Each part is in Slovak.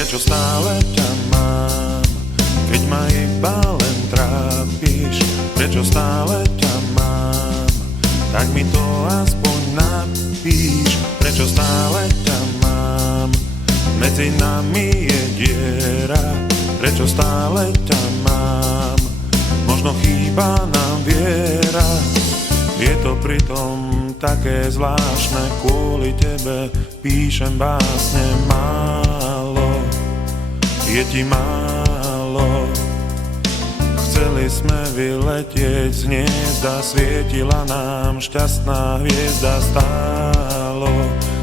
Prečo stále ťa mám, keď ma iba len trápiš? Prečo stále ťa mám, tak mi to aspoň napíš. Prečo stále ťa mám, medzi nami je diera. Prečo stále ťa mám, možno chýba nám viera. Je to pritom také zvláštne, kvôli tebe píšem básne. Málo, je ti málo. Chceli sme vyletieť z hniezda, svietila nám šťastná hviezda. Stálo,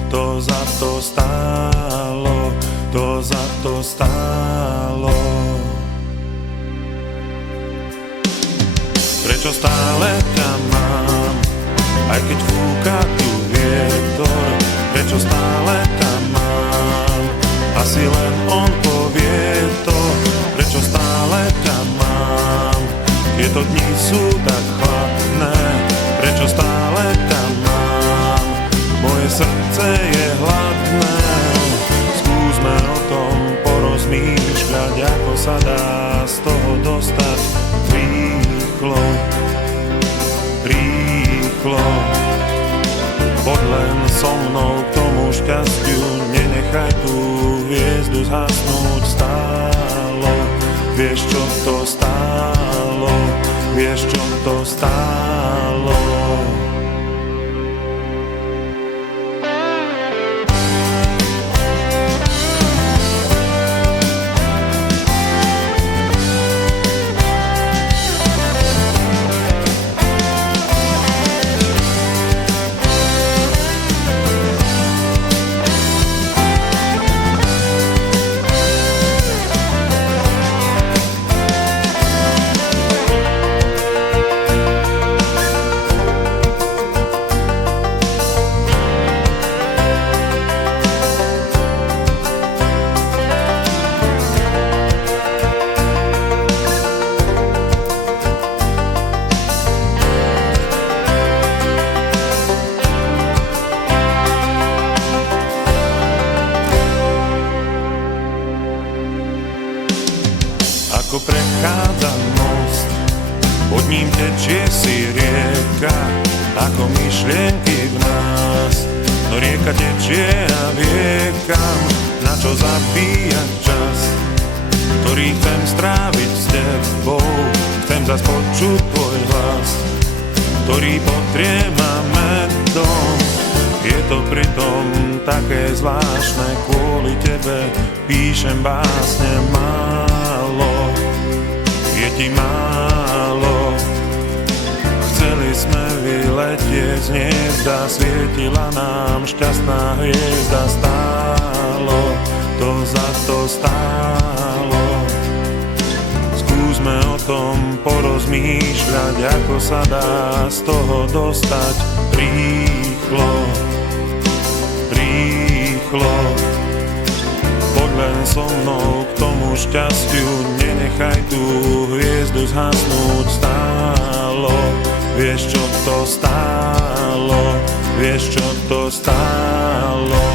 to za to stálo, to za to stálo. Prečo stále ťa mám, aj keď fúka tu vietor? Prečo stále ťa mám, asi len on povie to. Prečo stále ťa mám, tieto dni sú tak chladné. Prečo stále ťa mám, moje srdce je hladné. Skúsme o tom porozmýšľať, ako sa dá z toho dostať rýchlo, rýchlo. Poď len so mnou k tomu šťastiu, nenechaj tú hviezdu zhasnúť. Stálo, vieš čo to stálo, vieš čo to stálo. Ako prechádza most, pod ním tečie si rieka, ako myšlienky v nás. No rieka tečie a vie kam, na čo zabíjať čas, ktorý chcem stráviť s tebou. Chcem zas počuť tvoj hlas, ktorý potrie ma medom. Je to pritom také zvláštne, kvôli tebe píšem básne. Málo, je ti málo. Chceli sme vyletieť z hniezda, svietila nám šťastná hviezda. Stálo, to za to stálo. Skúsme o tom porozmýšľať, ako sa dá z toho dostať rýchlo, rýchlo. Poď len so mnou k tomu šťastiu, nenechaj tú hviezdu zhasnúť. Stálo, vieš čo to stálo, vieš čo to stálo.